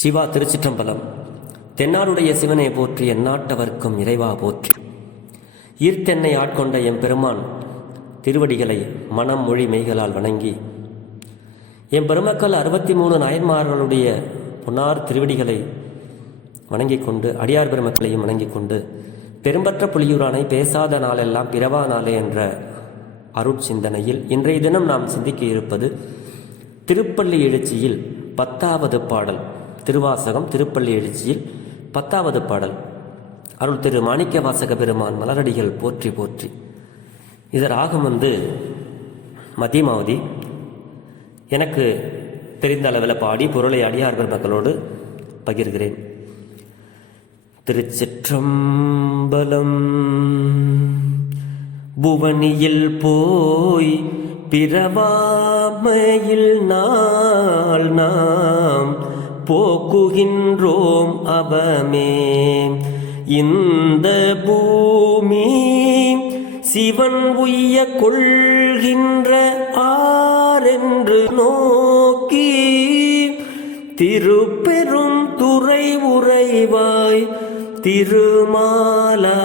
சிவா திருச்சிற்றம்பலம். தென்னாடுடைய சிவனை போற்றி, எந்நாட்டவர்க்கும் இறைவா போற்றி. ஈர்த்தென்னை ஆட்கொண்ட எம்பெருமான் திருவடிகளை மனம் மொழி மெய்களால் வணங்கி, எம்பெருமக்கள் 63 நாயன்மார்களுடைய பொன்னார் திருவடிகளை வணங்கிக் கொண்டு, அடியார் பெருமக்களையும் வணங்கிக் கொண்டு, பெரும்பற்ற புலியூரானை பேசாத நாளெல்லாம் பிறவா நாளே என்ற அருட்சிந்தனையில் இன்றைய தினம் நாம் சிந்திக்க இருப்பது திருப்பள்ளி எழுச்சியில் 10வது பாடல். திருவாசகம் திருப்பள்ளி எழுச்சியில் 10வது பாடல். அருள் திரு மாணிக்க வாசக பெருமான் மலரடிகள் போற்றி போற்றி. இதர் ராகம் மதியமாவதி. எனக்கு தெரிந்த அளவில் பாடி பொருளை அடியார் பெருமக்களோடு பகிர்கிறேன். திருச்சிற்றம்பலம். புவனியில் போய் பிறவாமையில் நாள் நாம் போக்குகின்றோம் அவமே. இந்த பூமி சிவன் உய்ய கொள்கின்ற ஆரென்று நோக்கி, திருப்பெரும் துறை உறைவாய் திருமாலா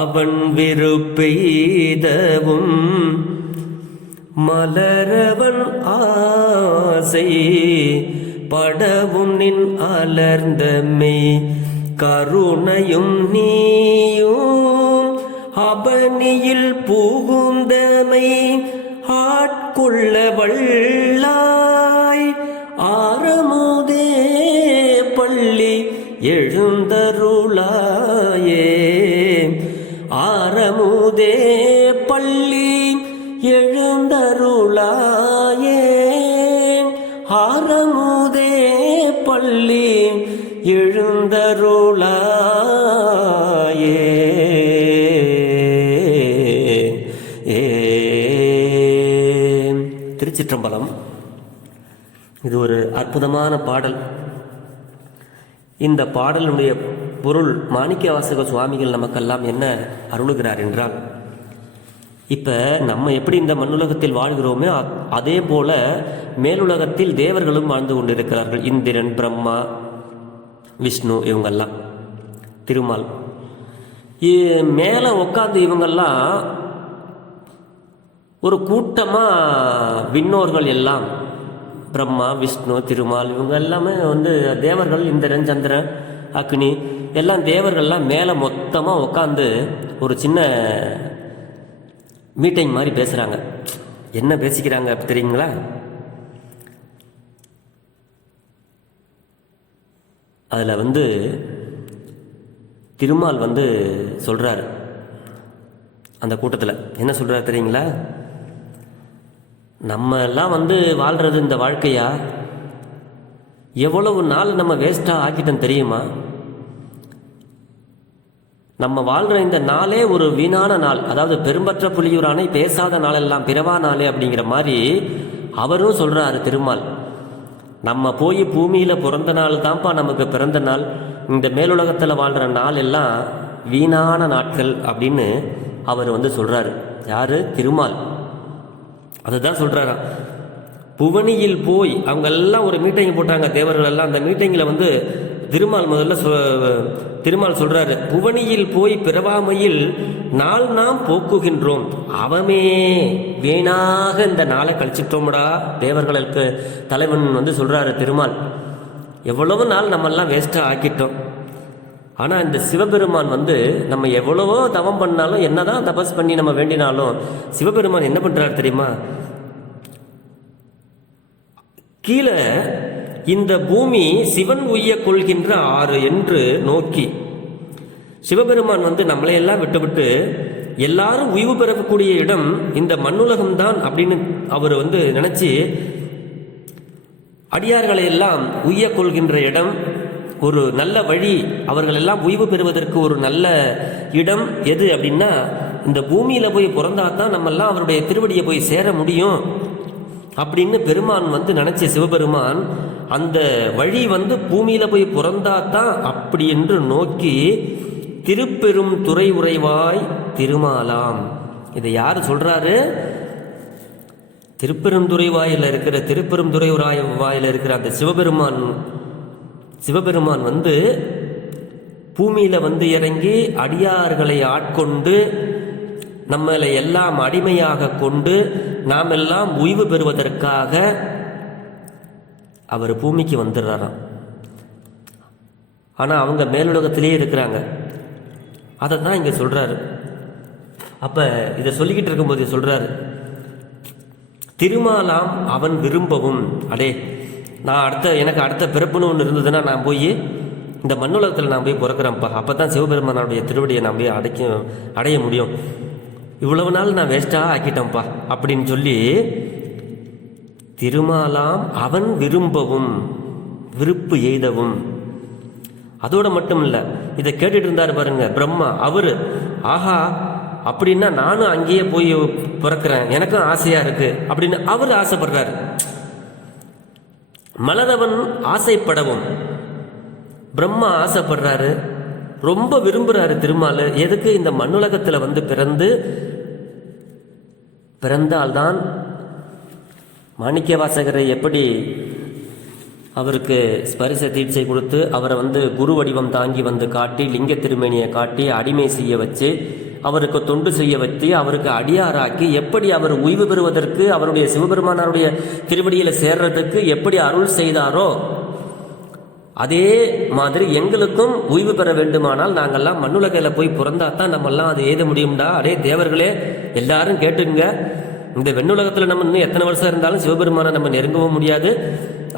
அவன் வெறுப்பெய்தவும் மலரவன் ஆசை படவும் நின் அலர்ந்தமே. கருணையும் நீயும் அவனியில் புகுந்தமை ஆட்கொள்ள வல்லாய். ஆரமுதே பள்ளி எழுந்தருளாயே. ஆரமுதே பள்ளி எழுந்தருளாயே. ஆரமுதே பள்ளி எழுந்தருளாயே. திருச்சிற்றம்பலம். இது ஒரு அற்புதமான பாடல். இந்த பாடலுடைய பொருள் மாணிக்க வாசக சுவாமிகள் நமக்கெல்லாம் என்ன அருளுகிறார் என்றால், இப்போ நம்ம எப்படி இந்த மண்ணுலகத்தில் வாழ்கிறோமோ அதே போல மேலுலகத்தில் தேவர்களும் வாழ்ந்து கொண்டிருக்கிறார்கள். இந்திரன், பிரம்மா, விஷ்ணு, இவங்கெல்லாம், திருமால். மேலே உட்காந்து இவங்கெல்லாம் ஒரு கூட்டமாக விண்ணோர்கள் எல்லாம், பிரம்மா, விஷ்ணு, திருமால், இவங்க எல்லாமே தேவர்கள். இந்திரன், சந்திரன், அக்னி எல்லாம் தேவர்கள்லாம் மேலே மொத்தமாக உட்காந்து ஒரு சின்ன மீட்டிங் மாதிரி பேசுகிறாங்க. என்ன பேசிக்கிறாங்க தெரியுங்களா? அதில் திருமால் சொல்கிறாரு. அந்த கூட்டத்தில் என்ன சொல்கிறார் தெரியுங்களா? நம்ம எல்லாம் வாழ்கிறது இந்த வாழ்க்கையா, எவ்வளவு நாள் நம்ம வேஸ்ட்டாக ஆக்கிட்டோம் தெரியுமா? நம்ம வாழ்கிற இந்த நாளே ஒரு வீணான நாள். அதாவது பெரும்பற்ற புலியூரானை பேசாத நாளெல்லாம் பிறவா நாளே அப்படிங்கிற மாதிரி அவரும் சொல்கிறாரு திருமால். நம்ம போய் பூமியில் பிறந்த நாள் தான்ப்பா நமக்கு பிறந்த நாள். இந்த மேலுலகத்தில் வாழ்கிற நாள் எல்லாம் வீணான நாட்கள் அப்படின்னு அவர் சொல்கிறாரு. யார்? திருமால். அதுதான் சொல்கிறாராம். புவனியில் போய் அவங்க எல்லாம் ஒரு மீட்டிங் போட்டாங்க, தேவர்கள் எல்லாம். அந்த மீட்டிங்கில் திருமால் சொல்றாரு, புவனியில் போய் பிறவாமையில் நாள் நாம் போக்குகின்றோம் அவமே. வீணாக இந்த நாளை கழிச்சிட்டோம்டா. தேவர்களுக்கு தலைவன் சொல்றாரு திருமால், எவ்வளவு நாள் நம்மெல்லாம் வேஸ்டா ஆக்கிட்டோம். ஆனா இந்த சிவபெருமான் நம்ம எவ்வளவோ தவம் பண்ணாலும், என்னதான் தபஸ் பண்ணி நம்ம வேண்டினாலும், சிவபெருமான் என்ன பண்றாரு தெரியுமா? கீழே இந்த பூமி சிவன் உய்ய கொள்கின்ற ஆறு என்று நோக்கி, சிவபெருமான் நம்மளையெல்லாம் விட்டுவிட்டு எல்லாரும் உய்வு பெறக்கூடிய இடம் இந்த மண்ணுலகம்தான் அப்படின்னு அவர் நினைச்சு, அடியார்களை எல்லாம் உய்ய கொள்கின்ற இடம், ஒரு நல்ல வழி, அவர்கள் எல்லாம் உய்வு பெறுவதற்கு ஒரு நல்ல இடம் எது அப்படின்னா, இந்த பூமியில போய் பிறந்தாதான் நம்ம எல்லாம் அவருடைய திருவடியை போய் சேர முடியும் அப்படின்னு பெருமான் நினைச்ச சிவபெருமான் அந்த வழி பூமியில போய் பிறந்தாதான் அப்படி என்று நோக்கி, திருப்பெரும் துறை உறைவாய் திருமாலாம். இதை யாரு சொல்றாரு? திருப்பெருந்துறை வாயில் இருக்கிற திருப்பெருந்துறை வாயில் இருக்கிற அந்த சிவபெருமான் வந்து பூமியில வந்து இறங்கி அடியார்களை ஆட்கொண்டு நம்மளை எல்லாம் அடிமையாக கொண்டு நாம் எல்லாம் ஓய்வு பெறுவதற்காக அவர் பூமிக்கு வந்துடுறாராம். ஆனால் அவங்க மேலுலகத்திலே இருக்கிறாங்க. அதை தான் இங்கே சொல்கிறாரு. அப்போ இதை சொல்லிக்கிட்டு இருக்கும்போது சொல்கிறாரு, திருமாலாம் அவன் விரும்பவும், அடே நான் எனக்கு அடுத்த பிறப்புன்னு ஒன்று இருந்ததுன்னா நான் போய் இந்த மண்ணுலகத்தில் நான் போய் பிறக்கிறேன்ப்பா, அப்போ தான் சிவபெருமானுடைய திருவடியை நான் போய் அடைய முடியும். இவ்வளவு நாள் நான் வேஸ்ட்டாக ஆக்கிட்டேன்ப்பா அப்படின்னு சொல்லி திருமாலாம் அவன் விரும்பவும் விருப்பு எய்தவும். அதோடு மட்டும் இல்லை, இதை கேட்டுட்டு இருந்தார் பாருங்க பிரம்மா. அவரு ஆஹா அப்படின்னா நானும் அங்கேயே போய் பிறக்கிறேன், எனக்கும் ஆசையா இருக்கு அப்படின்னு அவர் ஆசைப்படுறாரு. மலரவன் ஆசைப்படவும் பிரம்மா ஆசைப்படுறாரு, ரொம்ப விரும்புறாரு திருமால். எதுக்கு? இந்த மண்ணுலகத்தில் வந்து பிறந்தால்தான் மாணிக்க வாசகரை எப்படி அவருக்கு ஸ்பரிச தீட்சை கொடுத்து அவரை வந்து குரு வடிவம் தாங்கி வந்து காட்டி லிங்க திருமேனியை காட்டி அடிமை செய்ய வச்சு அவருக்கு தொண்டு செய்ய வச்சு அவருக்கு அடியாராக்கி எப்படி அவர் ஓய்வு பெறுவதற்கு அவருடைய சிவபெருமானாருடைய திருவடியில் சேர்றதுக்கு எப்படி அருள் செய்தாரோ அதே மாதிரி எங்களுக்கும் ஓய்வு பெற வேண்டுமானால் நாங்கள்லாம் மண்ணுலகையில் போய் பிறந்தாத்தான் நம்மெல்லாம் அது எழுத முடியும்டா. அடே தேவர்களே எல்லாரும் கேட்டுங்க, இந்த வெண்ணுலகத்தில் நம்ம இன்னும் எத்தனை வருஷம் இருந்தாலும் சிவபெருமானை நம்ம நெருங்கவும் முடியாது,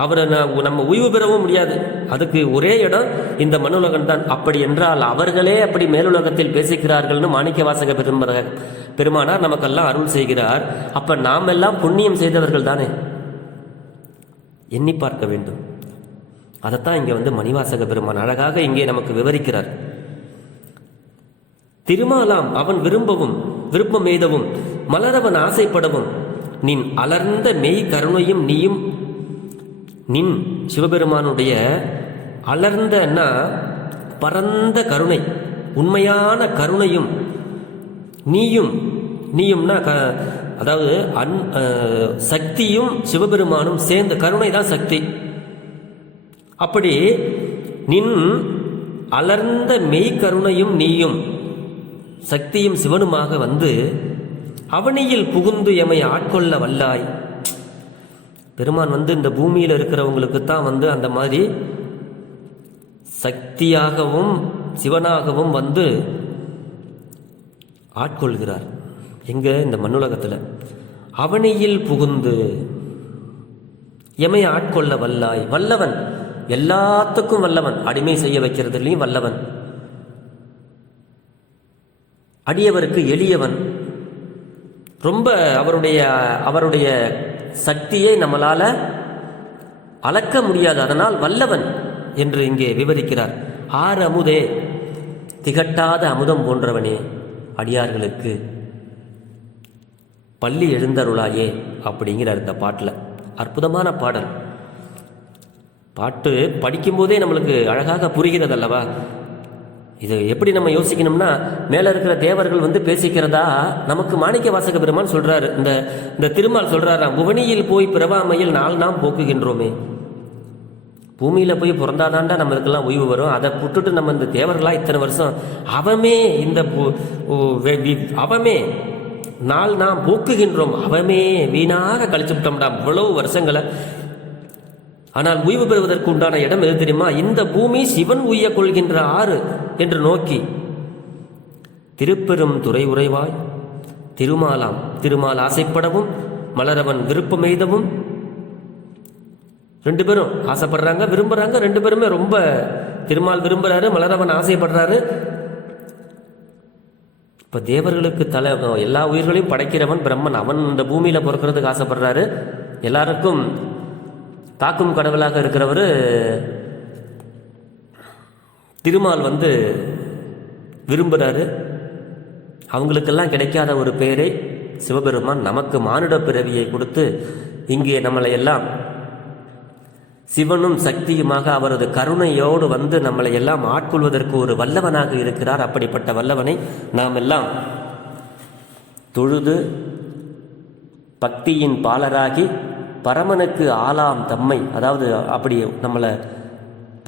அவரை நம்ம ஓய்வு பெறவும் முடியாது. அதுக்கு ஒரே இடம் இந்த மண்ணுலகம் தான். அப்படி என்றால் அவர்களே அப்படி மேலுலகத்தில் பேசிக்கிறார்கள்னு மாணிக்க வாசக பெருமானார் நமக்கெல்லாம் அருள் செய்கிறார். அப்ப நாம் எல்லாம் புண்ணியம் செய்தவர்கள் தானே, எண்ணி பார்க்க வேண்டும். அதைத்தான் இங்கே வந்து மணிவாசக பெருமான் அழகாக இங்கே நமக்கு விவரிக்கிறார். திருமாலாம் அவன் விரும்பவும் விருப்பம் எய்தவும் மலரவன் ஆசைப்படவும் நின் அலர்ந்த மெய் கருணையும் நீயும். நின் சிவபெருமானுடைய அலர்ந்தன்னா பரந்த கருணை, உண்மையான கருணையும் நீயும்னா அதாவது சக்தியும் சிவபெருமானும் சேர்ந்த கருணை தான் சக்தி. அப்படி நின் அலர்ந்த மெய் கருணையும் நீயும் சக்தியும் சிவனுமாக வந்து அவனியில் புகுந்து எமை ஆட்கொள்ள வல்லாய். பெருமான் வந்து இந்த பூமியில் இருக்கிறவங்களுக்கு தான் வந்து அந்த மாதிரி சக்தியாகவும் சிவனாகவும் வந்து ஆட்கொள்கிறார். எங்க? இந்த மண்ணுலகத்தில். அவனியில் புகுந்து எமை ஆட்கொள்ள வல்லாய். வல்லவன், எல்லாத்துக்கும் வல்லவன், அடிமை செய்ய வைக்கிறதுலையும் வல்லவன், அடியவருக்கு எளியவன். ரொம்ப அவருடைய சக்தியை நம்மளால அளக்க முடியாது, அதனால் வல்லவன் என்று இங்கே விவரிக்கிறார். ஆறு அமுதே, திகட்டாத அமுதம் போன்றவனே, அடியார்களுக்கு பள்ளி எழுந்தருளாயே அப்படிங்கிறார் இந்த பாட்டில். அற்புதமான பாடல். பாட்டு படிக்கும்போதே நம்மளுக்கு அழகாக புரிகிறது அல்லவா? இது எப்படி நம்ம யோசிக்கணும்னா, மேலே இருக்கிற தேவர்கள் வந்து பேசிக்கிறதா நமக்கு மாணிக்க வாசக பெருமான் சொல்றாரு. இந்த திருமால் சொல்றாராம், புவனியில் போய் பிறவாமையில் நாம் போக்குகின்றோமே. பூமியில போய் பிறந்தாதாண்டா நம்மளுக்கெல்லாம் ஓய்வு வரும். அதை விட்டுட்டு நம்ம இந்த தேவர்களா இத்தனை வருஷம் அவமே நாம் போக்குகின்றோம், அவமே வீணாக கழிச்சு விட்டோம்டா இவ்வளவு வருஷங்களை. ஆனால் ஓய்வு பெறுவதற்கு உண்டான இடம் எது தெரியுமா? இந்த பூமி சிவன் உய்ய கொள்கின்ற ஆறு என்று நோக்கி திருப்பெரும் துறை உறைவாய் திருமால் ஆசைப்படவும் மலரவன் விருப்பம் எய்தவும். ரெண்டு பேரும் ஆசைப்படுறாங்க, விரும்புறாங்க. ரெண்டு பேருமே ரொம்ப, திருமால் விரும்புறாரு, மலரவன் ஆசைப்படுறாரு. இப்ப தேவர்களுக்கு எல்லா உயிர்களையும் படைக்கிறவன் பிரம்மன், அவன் இந்த பூமியில பிறக்கிறதுக்கு ஆசைப்படுறாரு. எல்லாருக்கும் காக்கும் கடவுளாக இருக்கிறவர் திருமால் வந்து விரும்புகிறாரு. அவங்களுக்கெல்லாம் கிடைக்காத ஒரு பெயரை சிவபெருமான் நமக்கு மானுட பிறவியை கொடுத்து இங்கே நம்மளை எல்லாம் சிவனும் சக்தியுமாக அவரது கருணையோடு வந்து நம்மளை எல்லாம் ஆட்கொள்வதற்கு ஒரு வல்லவனாக இருக்கிறார். அப்படிப்பட்ட வல்லவனை நாம் எல்லாம் தொழுது பக்தியின் பாலராகி பரமனுக்கு ஆளாம் தம்மை, அதாவது அப்படி நம்மளை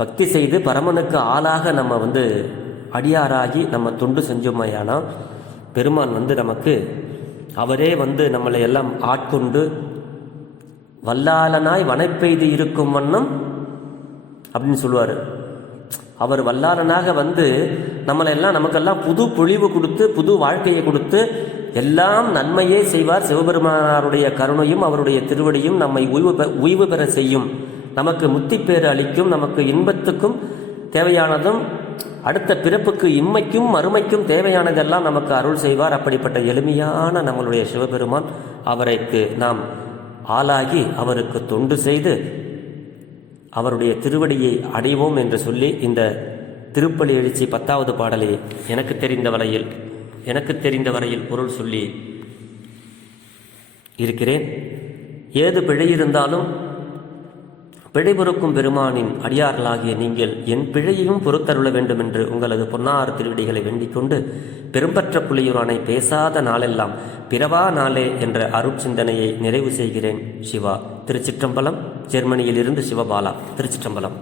பக்தி செய்து பரமனுக்கு ஆளாக நம்ம அடியாராகி நம்ம தொண்டு செஞ்சோமையானா பெருமான் நமக்கு அவரே நம்மளை எல்லாம் ஆட்கொண்டு வல்லாளனாய் வனைப்பெய்து இருக்கும் வண்ணம் அப்படின்னு சொல்லுவார். அவர் வல்லாளனாக நம்மளெல்லாம் நமக்கெல்லாம் புது பொழிவு கொடுத்து புது வாழ்க்கையை கொடுத்து எல்லாம் நன்மையே செய்வார். சிவபெருமானாருடைய கருணையும் அவருடைய திருவடியும் நம்மை உய்வு பெற செய்யும், நமக்கு முத்திப்பேறு அளிக்கும், நமக்கு இன்பத்துக்கும் தேவையானதும் அடுத்த பிறப்புக்கு இம்மைக்கும் மறுமைக்கும் தேவையானதெல்லாம் நமக்கு அருள் செய்வார். அப்படிப்பட்ட எளிமையான நம்மளுடைய சிவபெருமான், அவருக்கு நாம் ஆளாகி அவருக்கு தொண்டு செய்து அவருடைய திருவடியை அடைவோம் என்று சொல்லி இந்த திருப்பலி எழுச்சி 10வது பாடலை எனக்கு தெரிந்த வரையில் பொருள் சொல்லி இருக்கிறேன். ஏது பிழை இருந்தாலும் பிழை பொறுக்கும் பெருமானின் அடியார்களாகிய நீங்கள் என் பிழையையும் பொறுத்தருள வேண்டும் என்று உங்களது பொன்னார் திருவடிகளை வேண்டிக் கொண்டு பெரும்பற்ற புலியூரானை பேசாத நாளெல்லாம் பிறவா நாளே என்ற அருட்சிந்தனையை நிறைவு செய்கிறேன். சிவா. திருச்சிற்றம்பலம். ஜெர்மனியிலிருந்து சிவபாலா. திருச்சிற்றம்பலம்.